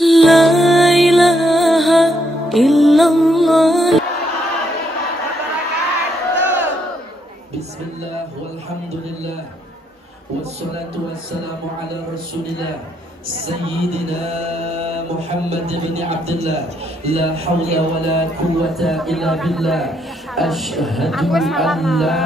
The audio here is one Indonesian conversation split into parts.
La ilaha illallah. Bismillah walhamdulillah wassalatu wassalamu ala rasulillah Sayyidina Muhammad bin Abdullah. La hawla wa la quwwata illa billah. Ashhadu an la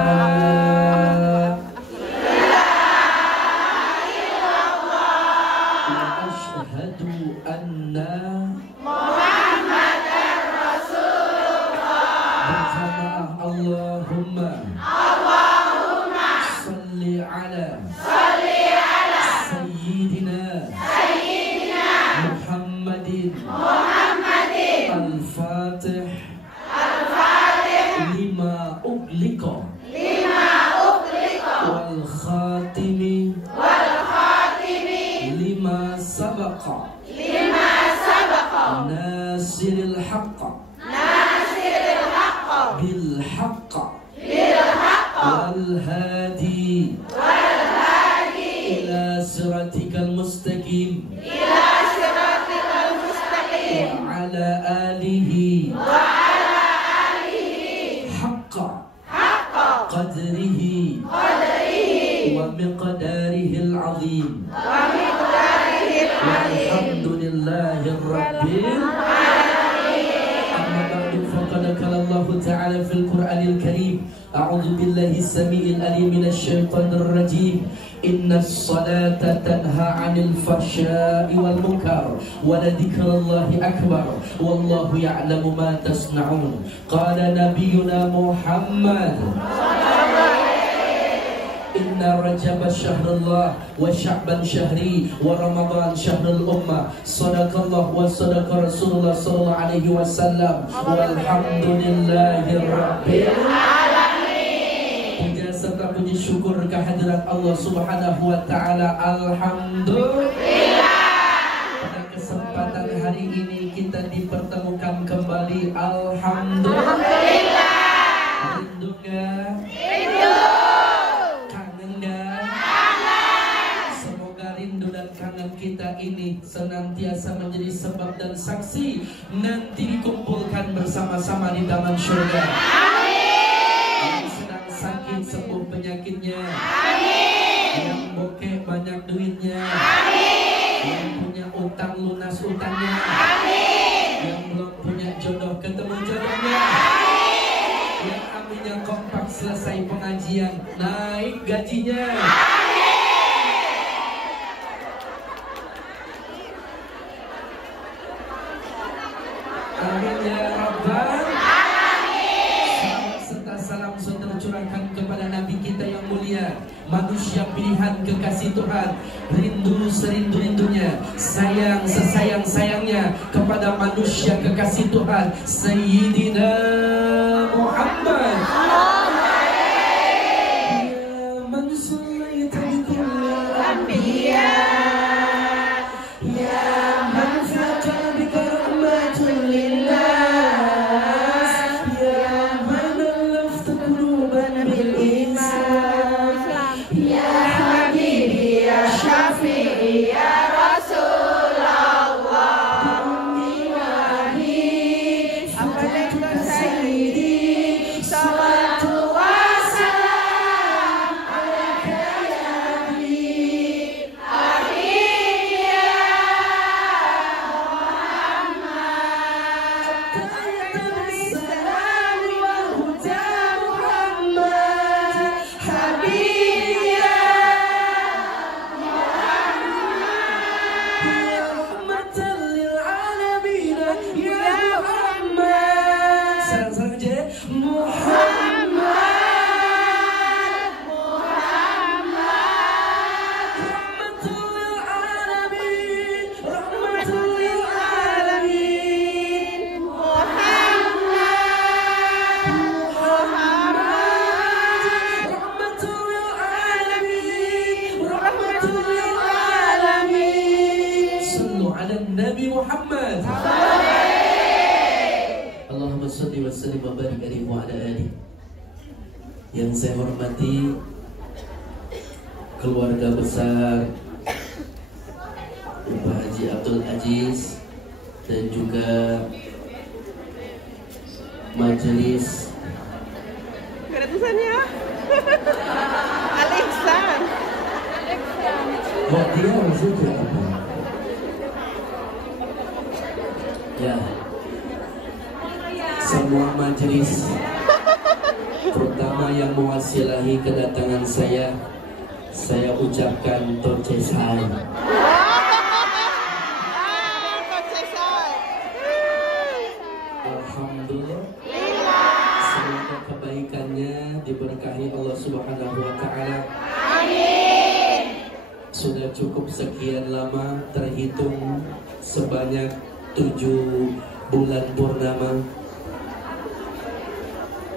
ashhadu anna Muhammadar Rasulullah. Berjamaah Allahumma salli ala Sayyidina Muhammadin Al-Fatih lima ughliqa wal khatimi lima sabaqa nasiril haqqa bil haqqa wal hadi ila siratikal mustaqim wa ala alihi haqqa qadrihi wa miqdarihil azim. Walhamdulillahi rabbil amma ba'du, faqad qala Allah ta'ala fil Qur'anil Karim. A'udzu billahi as-sami'il 'alim minasy syaithanir rajim. Innas salata tanha 'anil fahsya'i wal munkar wa la dzikrullahi akbar wallahu ya'lamu ma tasna'un. Qala nabiyyuna Muhammad Inna Rajab syahrullah wa Sya'ban syahri wa Ramadan syahrul ummah. Sadaqallah wa sadaqa Rasulullah sallallahu alaihi wasallam. Walhamdulillahi rabbil alamin. Puja serta puji syukur kehadirat Allah Subhanahu wa taala. Alhamdulillah. Pada kesempatan hari ini kita dipertemukan kembali. Alhamdulillah. Rindu enggak? Rindu. Kita ini senantiasa menjadi sebab dan saksi nanti dikumpulkan bersama-sama di taman surga. Amin. Yang sedang sakit sembuh penyakitnya. Amin. Yang bokeh banyak duitnya. Amin. Yang punya utang lunas utangnya. Amin. Yang belum punya jodoh ketemu jodohnya. Amin. Yang aminnya kompak selesai pengajian naik gajinya. Amin ya rabbal alamin. Serta salam tercurahkan kepada Nabi kita yang mulia, manusia pilihan kekasih Tuhan, rindu serindu-rindunya, sayang sesayang-sayangnya kepada manusia kekasih Tuhan, Sayyidina Muhammad. Ya man sallaita bi kulli anbiya, ya man faqa bi rahmatul lillah, ya man alafta qulubana bil iman, ya habibi ya syafi'i ya Rasulullah, ummi wahid abadaka sayyidi, salatu wassalam alaika ya habib, habib ya Muhammad, salam wa huda Muhammad, habib ya rahmatan lil alamin ya Muhammad. Sarang-sarang aja. Rahmatan lil alamin, rahmatan lil alamin. Rahmatan lil alamin, rahmatan lil alamin. Sallu ala Nabi Muhammad. Allahumma shalli wa sallim wa barik alaihi wa ala alihi. Yang saya hormati keluarga besar Bapak Haji Abdul Aziz dan juga majelis Tulisannya Alexan. buat dia maksudnya apa? Ya, semua majelis, terutama yang mewasilahi kedatangan saya ucapkan Torcesai. Alhamdulillah. Semoga kebaikannya diberkahi Allah Subhanahu wa Ta'ala. Amin. Sudah cukup sekian lama, terhitung sebanyak 7 bulan purnama.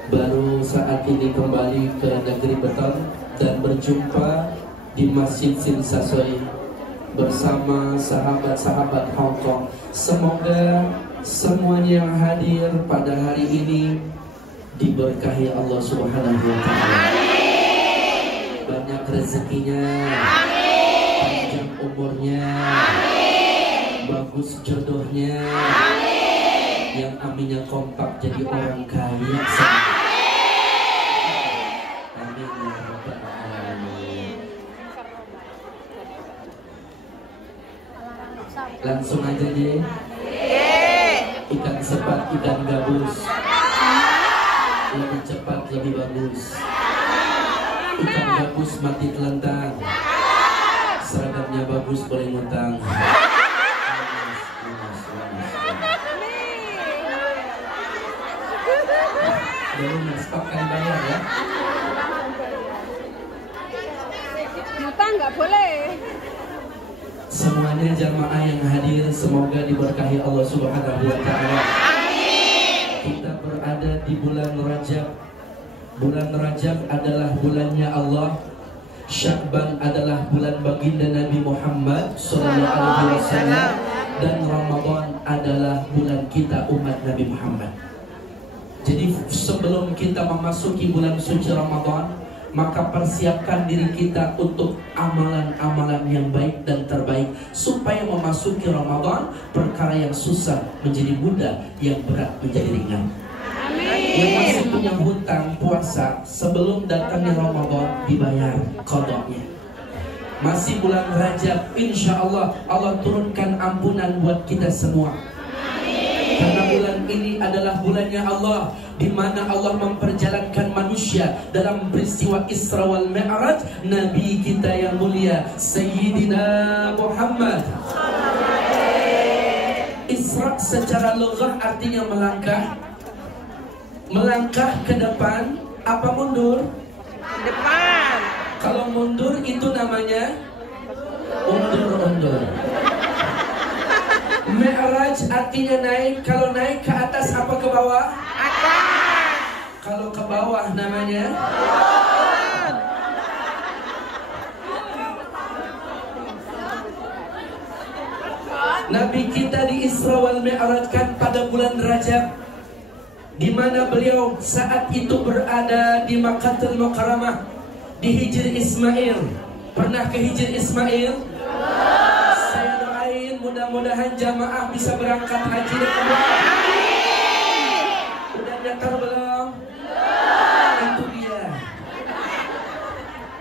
Baru saat ini kembali ke negeri Beton dan berjumpa di Masjid Sinsasoi bersama sahabat-sahabat Hong Kong. Semoga semuanya yang hadir pada hari ini diberkahi Allah Subhanahu wa Ta'ala. Banyak rezekinya, panjang umurnya, bagus jodohnya, yang aminnya kompak jadi orang kaya. Amin ya rabbal alamin. Langsung aja deh. Ikan sepat, ikan gabus, lebih cepat lebih bagus. Ikan gabus mati telentang, seragamnya bagus boleh ngutang. Belum stokkan bayar ya. Ngutang nggak boleh. Semuanya jamaah yang hadir semoga diberkahi Allah Subhanahu wa Ta'ala. Kita berada di bulan Rajab. Bulan Rajab adalah bulannya Allah. Sya'ban adalah bulan baginda Nabi Muhammad sallallahu alaihi wasallam, dan Ramadan adalah bulan kita umat Nabi Muhammad. Jadi sebelum kita memasuki bulan suci Ramadan, maka persiapkan diri kita untuk amalan-amalan yang baik dan terbaik, supaya memasuki Ramadan perkara yang susah menjadi mudah, yang berat menjadi ringan. Yang masih punya hutang puasa sebelum datangnya Ramadan dibayar qadanya. Masih bulan Rajab, insya Allah Allah turunkan ampunan buat kita semua. Karena bulan ini adalah bulannya Allah, di mana Allah memperjalankan manusia dalam peristiwa Isra wal Mi'raj. Nabi kita yang mulia Sayyidina Muhammad. Isra secara lughah artinya melangkah. Melangkah ke depan, apa mundur? Depan. Kalau mundur itu namanya undur-undur. Mi'raj artinya naik. Kalau naik ke atas apa ke bawah? Atas. Kalau ke bawah namanya Nabi kita di Isra wal Mi'rajkan pada bulan Rajab, di mana beliau saat itu berada di Makkahul Mukarramah, di Hijr Ismail. Pernah ke Hijr Ismail? Saya doain mudah-mudahan jamaah bisa berangkat haji dan umrah. Udah nyetar belum? Itu dia.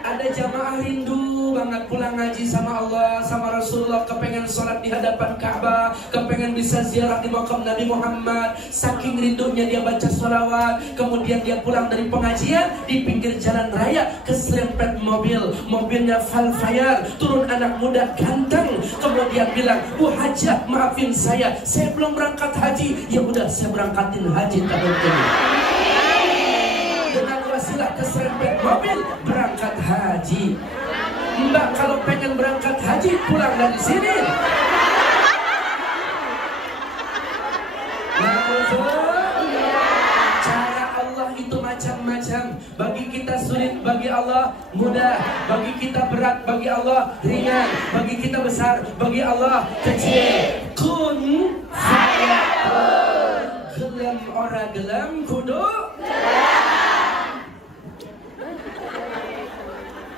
Ada jamaah rindu banget pulang ngaji sama Allah, sama Rasulullah, kepengen sholat di hadapan Ka'bah, kepengen bisa ziarah di makam Nabi Muhammad. Saking rindunya dia baca sholawat, kemudian dia pulang dari pengajian, di pinggir jalan raya keserempet mobil, mobilnya Valfire, turun anak muda ganteng, kemudian bilang, "Bu Hajah, maafin saya belum berangkat haji." Ya udah, saya berangkatin haji tahun ini. Dengan wasilah keserempet mobil berangkat haji. Mbak kalau pengen berangkat haji pulang dari sini. Cara Allah itu macam-macam. Bagi kita sulit, bagi Allah mudah. Bagi kita berat, bagi Allah ringan. Bagi kita besar, bagi Allah kecil. Kun fayakun. Gelem ora gelem kudu.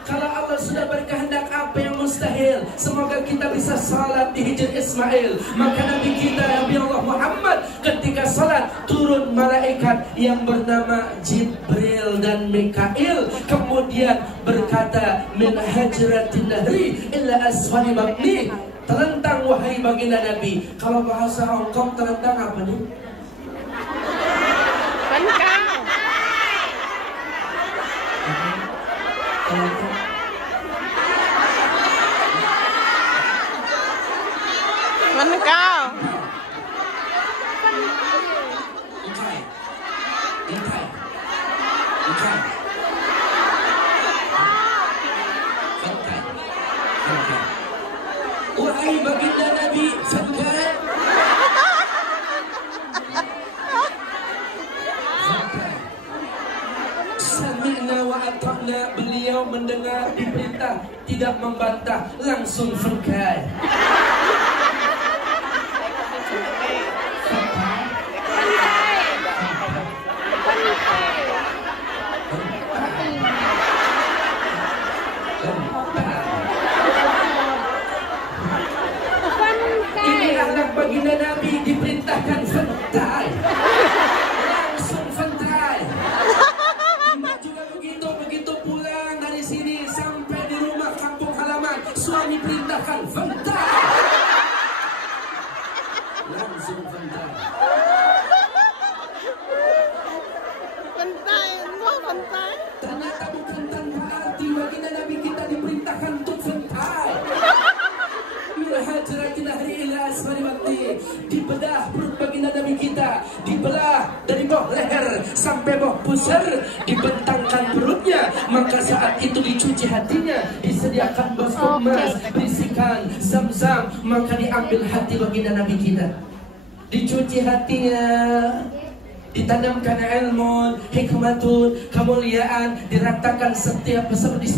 Kalau Allah sudah berkehendak apa yang mustahil? Semoga kita bisa salat di Hijr Ismail. Maka Nabi kita Nabi Allah Muhammad ketika salat turun malaikat yang bernama Jibril dan Mikail, kemudian berkata min hajratin nahri illa asfali batni, terentang wahai baginda Nabi. Kalau bahasa Hongkong terentang apa nih? Mana kau? Wahai baginda Nabi, Fadlan. Sami'na wa ata'na, beliau mendengar diperintah, tidak membantah, langsung Fadlan. Ini anak baginda Nabi diperintahkan fantai, langsung fantai. Juga begitu pulang dari sini sampai di rumah kampung halaman, suami perintahkan fantai, langsung fantai. Pantai. Ternyata bukan tanpa arti baginda Nabi kita diperintahkan untuk fantai. Dibedah perut baginda Nabi kita, dibelah dari bawah leher sampai bawah pusar, dibentangkan perutnya. Maka saat itu dicuci hatinya, disediakan baskom emas, berisikan zam-zam. Maka diambil hati baginda Nabi kita, dicuci hatinya, ditanamkan ilmu, hikmatun, kemuliaan, diratakan setiap seperti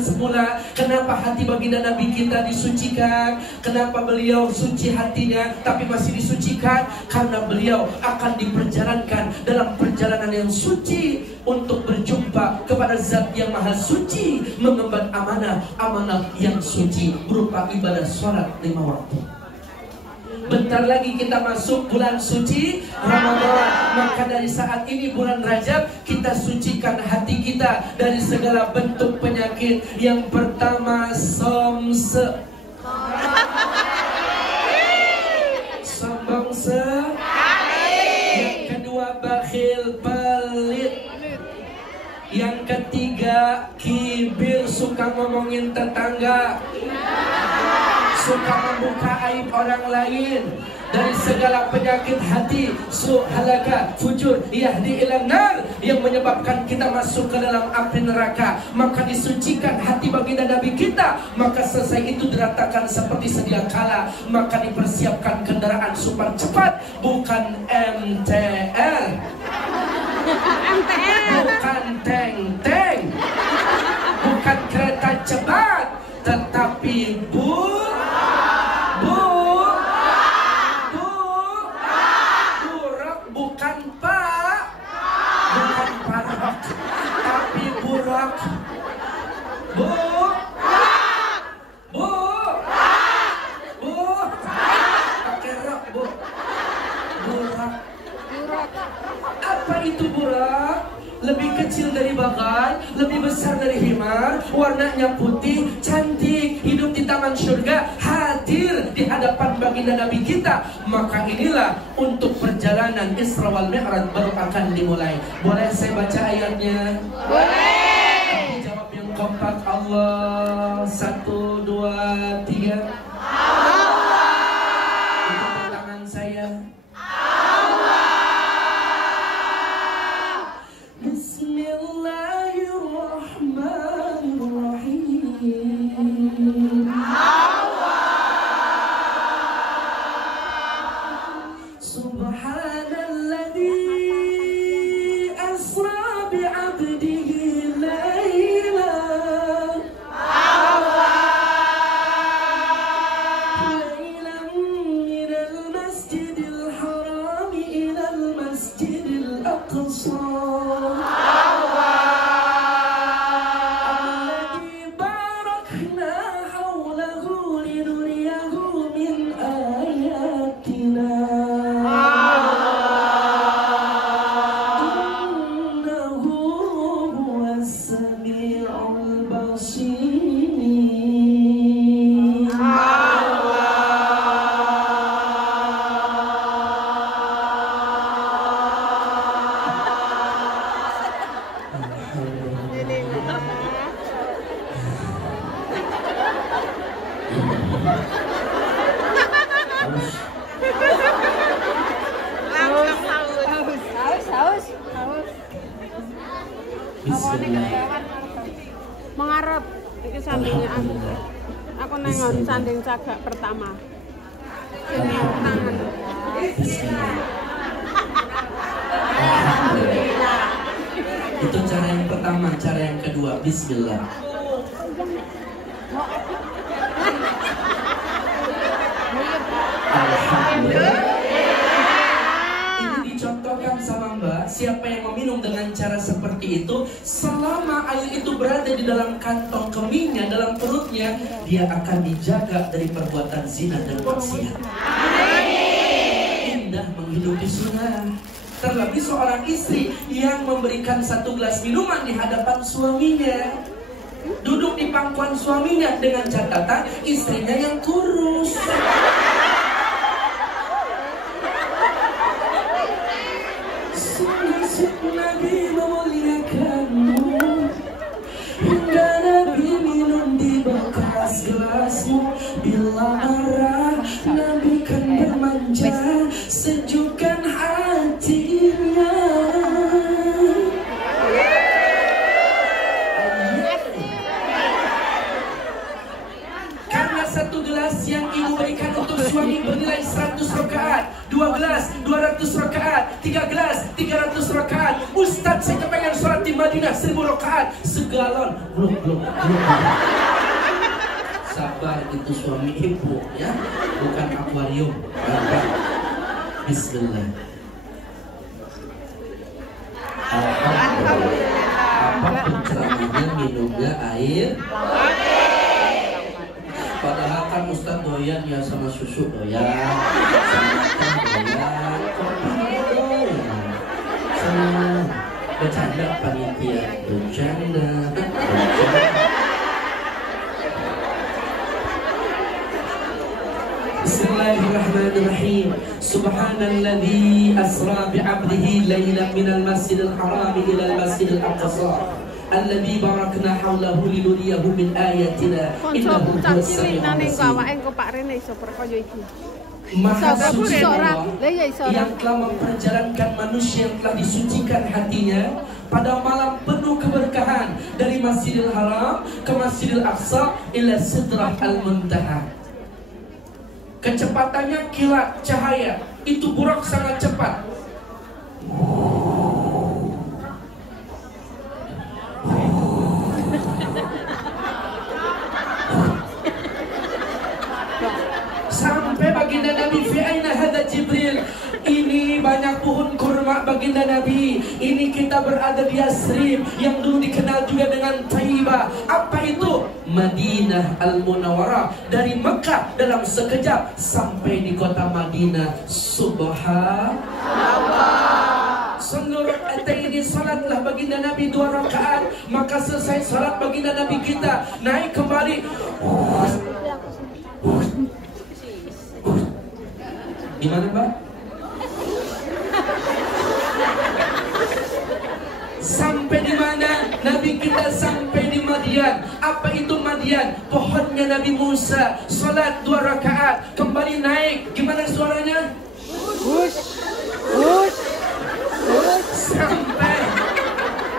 semula. Kenapa hati baginda Nabi kita disucikan? Kenapa beliau suci hatinya tapi masih disucikan? Karena beliau akan diperjalankan dalam perjalanan yang suci untuk berjumpa kepada Zat yang Maha Suci, mengemban amanah yang suci berupa ibadah sholat 5 waktu. Bentar lagi kita masuk bulan suci Ramadan. Maka dari saat ini bulan Rajab, kita sucikan hati kita dari segala bentuk penyakit. Yang pertama somse, sombong yang kedua bakhil pelit, yang ketiga kibir, suka ngomongin tetangga, suka membuka aib orang lain. Dari segala penyakit hati, halaka, fujur, yahdi ilan nar, yang menyebabkan kita masuk ke dalam api neraka. Maka disucikan hati baginda Nabi kita. Maka selesai itu diratakan seperti sedia kala. Maka dipersiapkan kendaraan super cepat, bukan MTR, bukan teng-teng, bukan kereta cepat, tetapi burak, bukan parak, tapi burak. Pakai rok, burak. Apa itu burak? Lebih kecil dari bakal, lebih besar dari himar, warnanya putih, cantik, hidup di taman surga, hadir di hadapan baginda Nabi kita. Maka inilah untuk perjalanan Isra wal Mi'raj baru akan dimulai. Boleh saya baca ayatnya? Boleh. Tapi jawab yang kompak. Allah. 1, 2, 3. Allah. Itu tangan saya. Bismillahirrahmanirrahim. Subhanalladzi asra bi'abdihi laylan Alhamdulillah. Aku nengon sanding cagak pertama. Alhamdulillah. Bismillah. Alhamdulillah. Itu cara yang pertama, cara yang kedua, bismillah. Alhamdulillah. Ini dicontohkan sama Mbak, siapa yang meminum dengan cara seperti itu, selama air itu berada di dalam kantong kemihnya, dalam perutnya, dia akan dijaga dari perbuatan zina dan maksiat. Indah menghidupi sunnah. Terlebih seorang istri yang memberikan 1 gelas minuman di hadapan suaminya, duduk di pangkuan suaminya, dengan catatan istrinya yang kurus. Nabi memuliakanmu, hingga Nabi minum di bekas gelasmu. Bila marah Nabi kan bermanja, sejukkan hatinya. Karena 1 gelas yang ibu berikan untuk suami bernilai 100 rakaat, 2 gelas 200 rakaat, 3 gelas 300 rakaat. Ustadz, saya kepengen sholat di Madinah 1000 rakaat, segalon. Belum. Sabar, itu suami ibu ya, bukan akuarium. Bismillah. Alhamdulillah. Apapun ceramahnya, minumnya air. Padahal kan Ustadz doyan ya sama susu doyan, sama teh doyan, kopi doyan, sama bercanda panitia bercanda. Bismillahirrahmanirrahim. Subhanalladzi asra bi'abdihi laylan minal masjidil haram ilal masjidil aqsa alladzi barakna haulahu linuriyahu min ayatina innahu huwas samiul basir. Maha suci Allah yang telah memperjalankan manusia yang telah disucikan hatinya pada malam penuh keberkahan dari Masjidil Haram ke Masjidil Aqsa ila Sidrah al-Muntaha. Kecepatannya kilat cahaya, itu burak sangat cepat. Sampai baginda Nabi, fi aina hadza Jibril, ini banyak pohon kurma baginda Nabi. Ini kita berada di Yasrib yang dulu dikenal juga dengan Taibah. Apa itu? Madinah Al-Munawwarah. Dari Mekah dalam sekejap sampai di kota Madinah. Subhanallah. Seluruh ini salatlah baginda Nabi 2 rakaat. Maka selesai salat baginda Nabi kita naik kembali. Gimana Mbak? Sampai di mana? Nabi kita sampai di Madian. Apa itu Madian? Pohonnya Nabi Musa. Salat 2 rakaat, kembali naik. Gimana suaranya? Sampai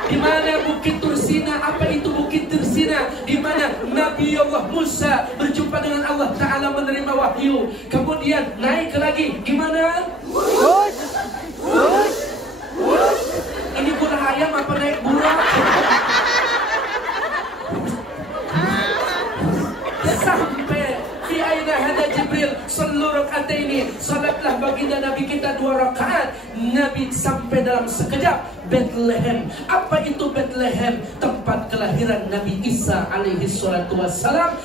di mana? Bukit Tursina. Apa itu Bukit Tursina? Di mana Nabi Allah Musa berjumpa dengan Allah Ta'ala menerima wahyu. Kemudian naik lagi. Gimana? Ini buah ayam apa naik burak? Sampai fi aina hadza Jibril seluruh kata ini. Salatlah baginda Nabi kita 2 rakaat. Nabi sampai dalam sekejap Bethlehem. Apa itu Bethlehem? Tempat kelahiran Nabi Isa alaihi salatu wassalam.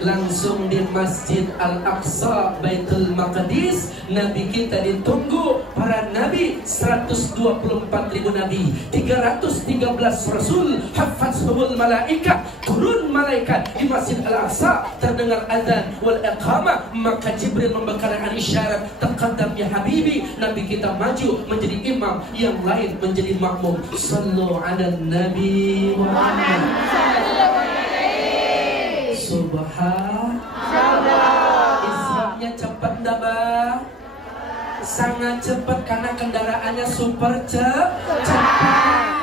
Langsung di Masjid Al-Aqsa Baitul Maqdis, Nabi kita ditunggu para Nabi, 124.000 Nabi, 313 Rasul, hafazhumul malaika, turun malaikat di Masjid Al-Aqsa. Terdengar adzan wal iqamah, maka Jibril memberikan isyarat, taqaddam ya habibi. Nabi kita maju menjadi imam, yang lain menjadi makmum. Sallu ala Nabi Muhammad. Subhanallah. Islamnya cepat dah bah. Sangat cepat karena kendaraannya super cepat.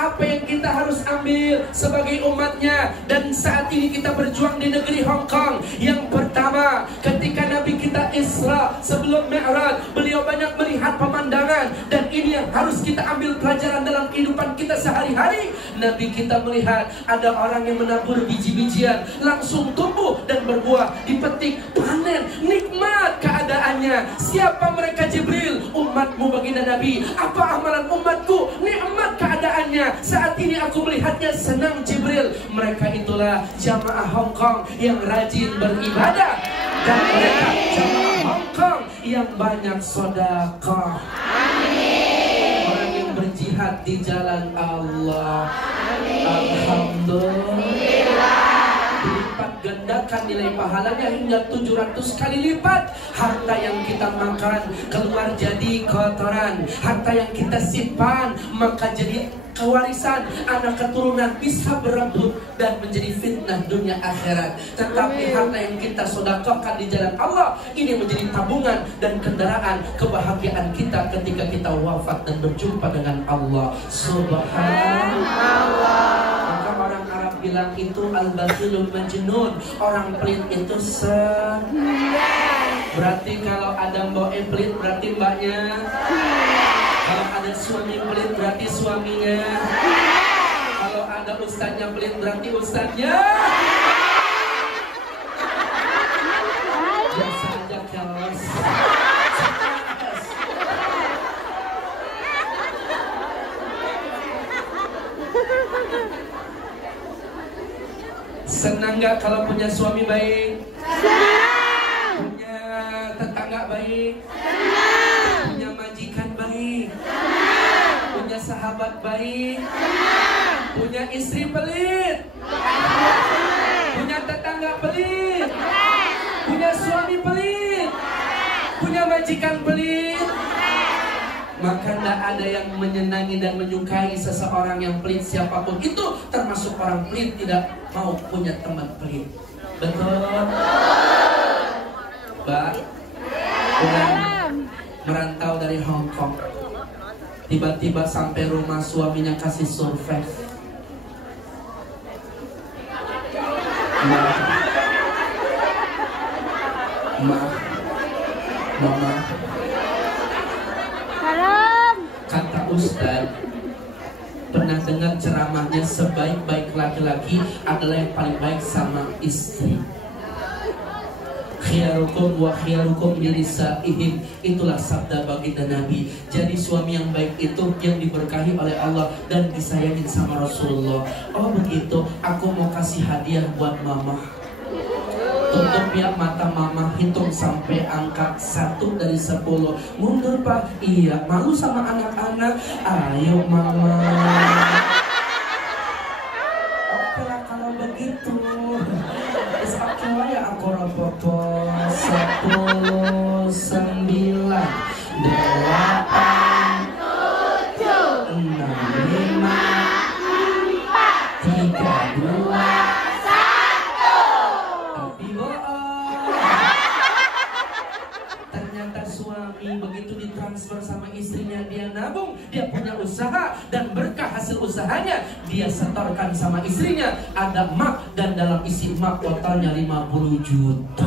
Apa yang kita harus ambil sebagai umatnya? Dan saat ini kita berjuang di negeri Hong Kong. Yang pertama, ketika Nabi kita Isra sebelum Mi'raj, beliau banyak melihat pemandangan. Dan ini yang harus kita ambil pelajaran dalam kehidupan kita sehari-hari. Nabi kita melihat ada orang yang menabur biji-bijian, langsung tumbuh dan berbuah, dipetik, panen, nikmat keadaannya. Siapa mereka? Jibril. Umatmu baginda Nabi. Apa amalan umatku? Nikmat keadaannya. Saat ini aku melihatnya, senang Jibril. Mereka itulah jamaah Hong Kong yang rajin beribadah. Dan mereka jamaah Hong Kong yang banyak sedekah. Orang yang berjihad di jalan Allah. Alhamdulillah. Dilipat gandakan nilai pahalanya hingga 700 kali lipat. Harta yang kita makan keluar jadi kotoran. Harta yang kita simpan maka jadi kewarisan, anak keturunan bisa berebut dan menjadi fitnah dunia akhirat. Tetapi harta yang kita sedekahkan di jalan Allah ini menjadi tabungan dan kendaraan kebahagiaan kita ketika kita wafat dan berjumpa dengan Allah Subhanallah. Maka orang Arab bilang itu al-bakhilul majnun, orang pelit itu berarti kalau ada mbak pelit berarti mbaknya. Kalau ada suami pelit berarti suaminya. Kalau ada ustadznya pelit berarti ustadznya. Biasa aja kelas. Senang gak kalau punya suami baik? Senang. Punya tetangga baik? Senang. Punya majikan baik? Senang. Punya sahabat baik? Senang. Punya istri pelit? Senang. Punya tetangga pelit? Senang. Punya suami pelit? Senang. Punya majikan pelit? Maka tidak ada yang menyenangi dan menyukai seseorang yang pelit siapapun itu, termasuk orang pelit tidak mau punya teman pelit. Betul? Mbak, pulang merantau dari Hong Kong, tiba-tiba sampai rumah suaminya kasih survei. Mama. Kata Ustaz, pernah dengar ceramahnya sebaik-baik laki-laki adalah yang paling baik sama istri. Khiyarukum wa khiyarukum linisaihim, itulah sabda baginda Nabi. Jadi suami yang baik itu yang diberkahi oleh Allah dan disayangin sama Rasulullah. Oh begitu, aku mau kasih hadiah buat mama. Tutup ya mata mama, hitung sampai angka 1 dari 10. Mundur pak, iya malu sama anak-anak. Ayo mama. Oke lah kalau begitu. Isakwa ya aku roboto 10, 9, 8, 7, 6, 5, 4, 3, 2. Begitu ditransfer sama istrinya, dia nabung, dia punya usaha, dan berkah hasil usahanya dia setorkan sama istrinya. Ada mak, dan dalam isi mak totalnya 50 juta.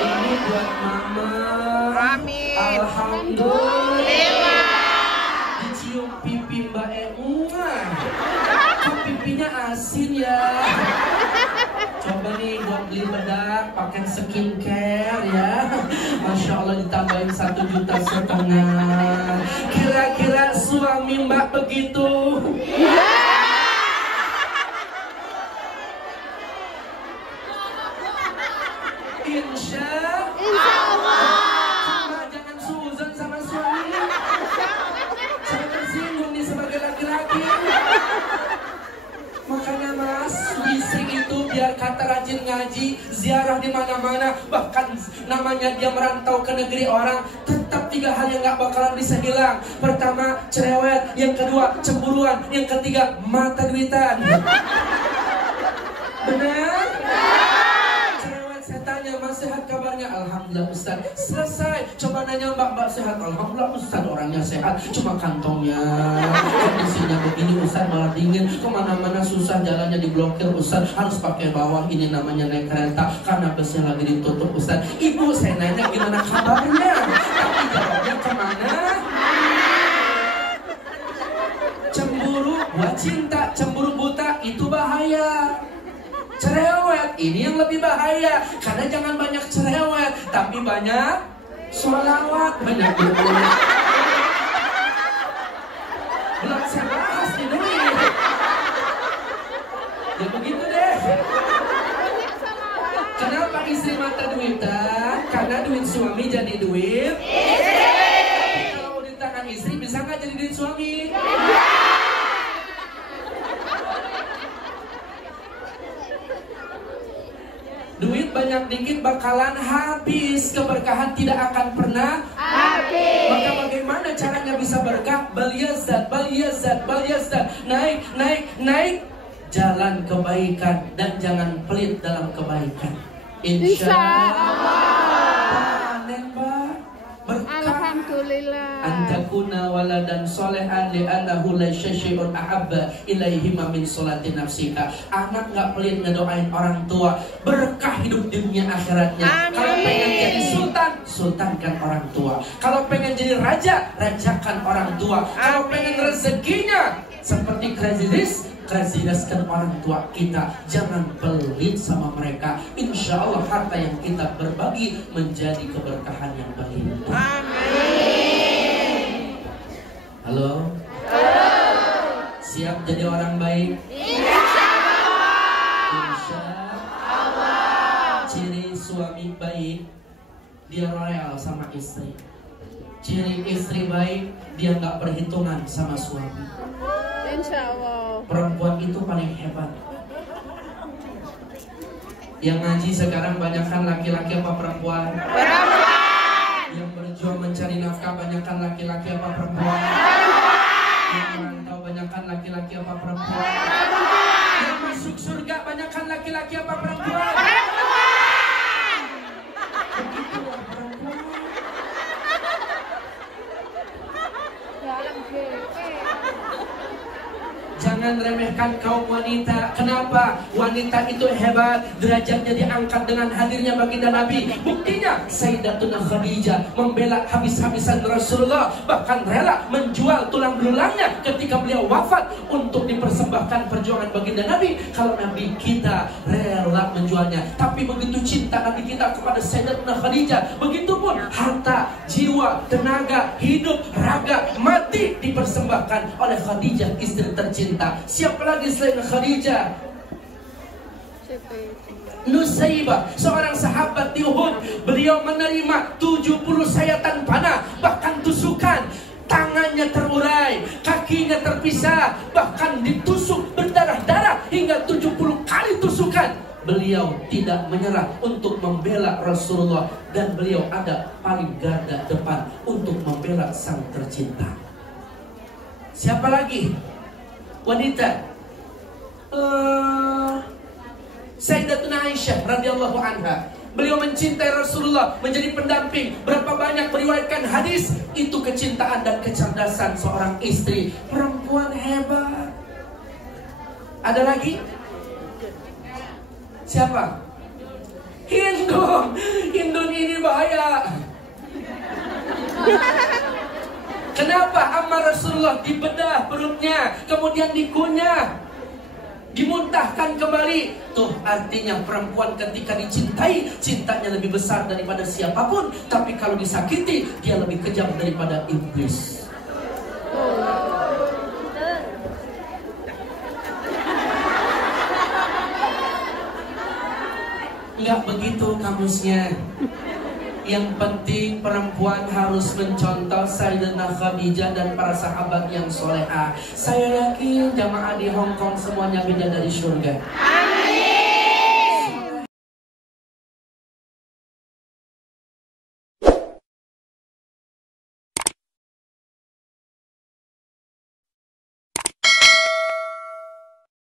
Ini buat mama. Amin. Alhamdulillah. Dicium pipi Mbak Eunga. Kok pipinya asin ya? Coba nih buat beli bedak, pakai skincare ya. Masya Allah ditambahin 1,5 juta. Kira-kira suami Mbak begitu? Insya Allah. Cuma jangan suzon sama suami. Saya tersinggung nih sebagai laki-laki. Makanya mas, istri itu biar kata rajin ngaji, ziarah di mana-mana, bahkan namanya dia merantau ke negeri orang, tetap 3 hal yang gak bakalan bisa hilang. Pertama, cerewet. Yang kedua, cemburuan. Yang ketiga, mata duitan. Benar? Cerewet, saya tanya, mas sehat kabarnya? orangnya, alhamdulillah Ustaz. Selesai. Coba nanya mbak sehat, alhamdulillah Ustaz orangnya sehat. Cuma kantongnya kondisinya begini Ustaz, malah dingin. Kemana-mana susah, jalannya diblokir Ustaz. Harus pakai bawah, ini namanya naik kereta karena busnya lagi ditutup Ustaz. Ibu saya nanya gimana kabarnya, tapi jawabnya kemana? Cemburu buat cinta, cemburu buta itu bahaya. Cerewet ini yang lebih bahaya, karena jangan banyak cerewet tapi banyak sholawat, banyak doa. Belum saya bahas nih duit. Ya begitu deh. Kenapa istri mata duitan? Karena duit suami jadi duit istri. Kalau di tangan istri bisa nggak jadi duit suami? Duit banyak dikit bakalan habis, keberkahan tidak akan pernah habis. Maka bagaimana caranya bisa berkah? Baliyazat, baliyazat, baliyazat. Naik, naik, naik. Jalan kebaikan dan jangan pelit dalam kebaikan. Insya Allah. Alhamdulillah. Antakuna waladan solehan li'annahu la syai'un ahabba ilaihi min sholati nafsika. Anak gak pelit ngedoain orang tua, berkah hidup dunia akhiratnya. Kalau pengen jadi sultan, sultankan orang tua. Kalau pengen jadi raja, rajakan orang tua. Kalau pengen rezekinya seperti kasihkan orang tua kita. Jangan pelit sama mereka. Insya Allah harta yang kita berbagi menjadi keberkahan yang berlimpah. Amin. Halo. Siap jadi orang baik? Insya Allah. Ciri suami baik, dia loyal sama istri. Ciri istri baik, dia nggak perhitungan sama suami. Insya Allah. Perempuan itu paling hebat. Yang ngaji sekarang banyakkan laki-laki apa perempuan? Perempuan. Yang berjuang mencari nafkah banyakkan laki-laki apa perempuan? Yang merantau banyakkan laki-laki apa perempuan? Yang masuk surga banyakkan laki-laki apa perempuan? Begitulah perempuan. Jangan remehkan kaum wanita. Kenapa? Wanita itu hebat, derajatnya diangkat dengan hadirnya baginda Nabi. Buktinya Sayyidatuna Khadijah membela habis-habisan Rasulullah, bahkan rela menjual tulang belulangnya ketika beliau wafat untuk dipersembahkan perjuangan baginda Nabi. Kalau Nabi kita rela menjualnya, tapi begitu cinta Nabi kita kepada Sayyidatuna Khadijah, begitupun harta, jiwa, tenaga, hidup, raga, mati dipersembahkan oleh Khadijah, istri tercinta. Siapa lagi selain Khadijah? Nusaibah, seorang sahabat di Uhud. Beliau menerima 70 sayatan panah, bahkan tusukan. Tangannya terurai, kakinya terpisah, bahkan ditusuk berdarah-darah hingga 70 kali tusukan. Beliau tidak menyerah untuk membela Rasulullah, dan beliau ada paling garda depan untuk membela sang tercinta. Siapa lagi? Wanita. Sayyidatuna Aisyah radhiyallahu anha. Beliau mencintai Rasulullah, menjadi pendamping. Berapa banyak meriwayatkan hadis, itu kecintaan dan kecerdasan seorang istri. Perempuan hebat. Ada lagi? Siapa? Hindun. Hindun ini bahaya. Kenapa? Amal Rasulullah dibedah perutnya, kemudian dikunyah, dimuntahkan kembali. Tuh artinya perempuan ketika dicintai, cintanya lebih besar daripada siapapun. Tapi kalau disakiti, dia lebih kejam daripada iblis. Enggak begitu kamusnya. Yang penting perempuan harus mencontoh Sayyidatuna Khadijah dan para sahabat yang solehah. Saya yakin jamaah di Hong Kong semuanya bidadari surga.